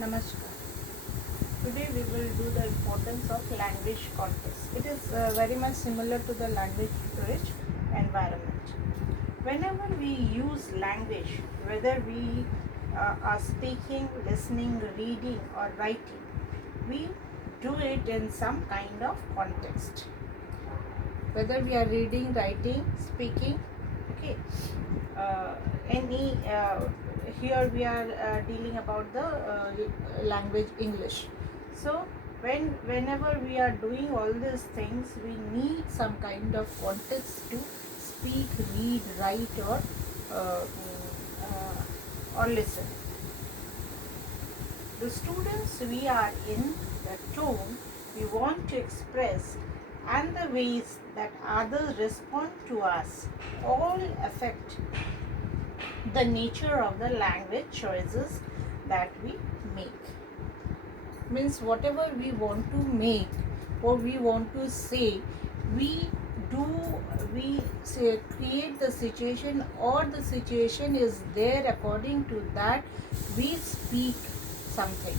Namaskar. Today we will do the importance of language context. It is very much similar to the language rich environment. Whenever we use language, whether we are speaking, listening, reading, or writing, we do it in some kind of context. Whether we are reading, writing, speaking, okay, any here we are dealing about the language English. So whenever we are doing all these things, we need some kind of context to speak, read, write, or listen. The students we are in, the tone we want to express, and the ways that others respond to us all affect the nature of the language choices that we make. Means whatever we want to make or we want to say, we do we say create the situation, or the situation is there, according to that we speak something.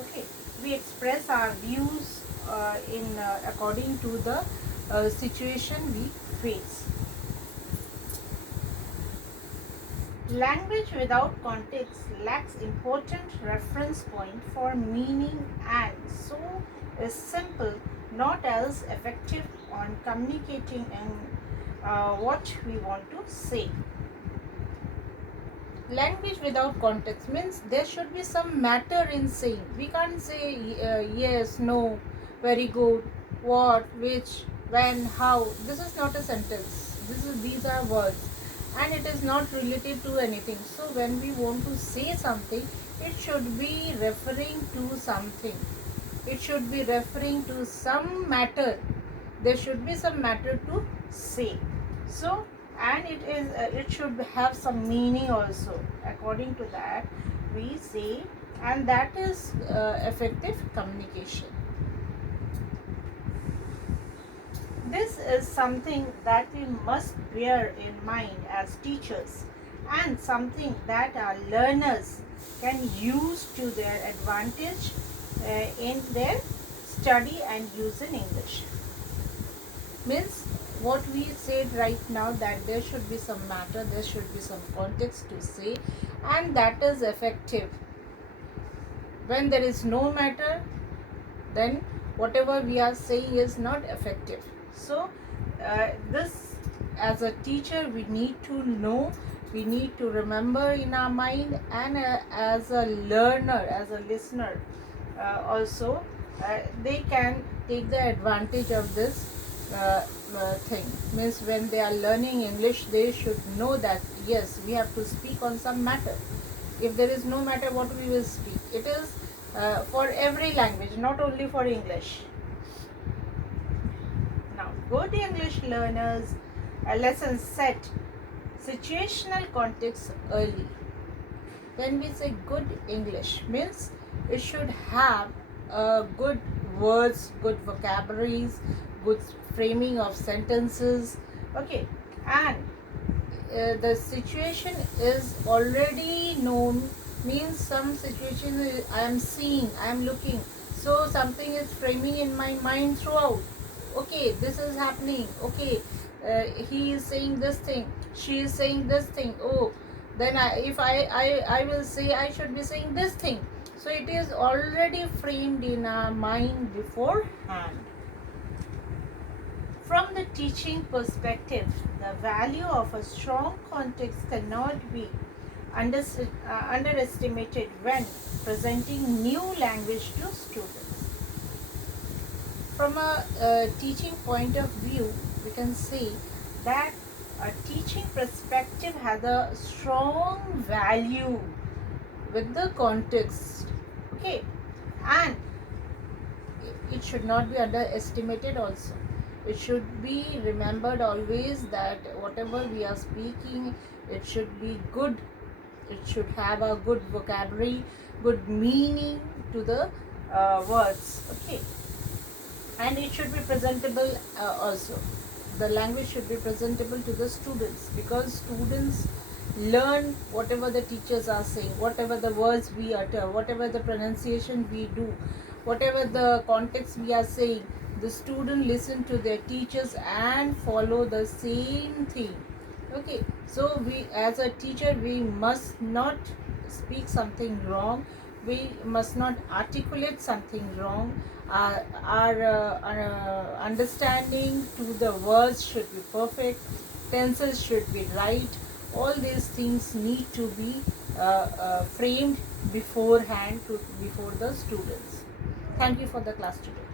Okay, we express our views in according to the situation we face. Language without context lacks important reference point for meaning, and so is simple not as effective on communicating what we want to say. Language without context means there should be some matter in saying. We can't say yes, no, very good, what, which, when, how. This is not a sentence. These are words, and it is not related to anything. So when we want to say something, it should be referring to something. It should be referring to some matter. There should be some matter to say. So, and it should have some meaning also. According to that we say, and that is effective communication. This is something that we must bear in mind as teachers, and something that our learners can use to their advantage in their study and use in English. Means what we said right now, that there should be some matter, there should be some context to say, and that is effective. When there is no matter, then whatever we are saying is not effective. So this, as a teacher, we need to know, we need to remember in our mind, and as a learner, as a listener also, they can take the advantage of this thing. Means when they are learning English, they should know that yes, we have to speak on some matter. If there is no matter, what we will speak? It is for every language, not only for English. Now, good English learners, lesson set situational context early. When we say good English, means it should have good words, good vocabularies, good framing of sentences. Okay, and the situation is already known. Means some situation I am seeing, I am looking, so something is framing in my mind throughout. Okay, this is happening. Okay, he is saying this thing, she is saying this thing. Oh, then I will say, I should be saying this thing. So it is already framed in our mind beforehand. From the teaching perspective, the value of a strong context cannot be underestimated when presenting new language to students. From a teaching point of view, we can say that a teaching perspective has a strong value with the context. Okay, and it should not be underestimated also. It should be remembered always that whatever we are speaking, it should be good. It should have a good vocabulary, good meaning to the words. Okay, and it should be presentable also. The language should be presentable to the students, because students learn whatever the teachers are saying, whatever the words we utter, whatever the pronunciation we do, whatever the context we are saying, the student listen to their teachers and follow the same thing. Okay, so we as a teacher we must not speak something wrong, we must not articulate something wrong. Our understanding to the words should be perfect, tenses should be right. All these things need to be framed beforehand before the students. Thank you for the class today.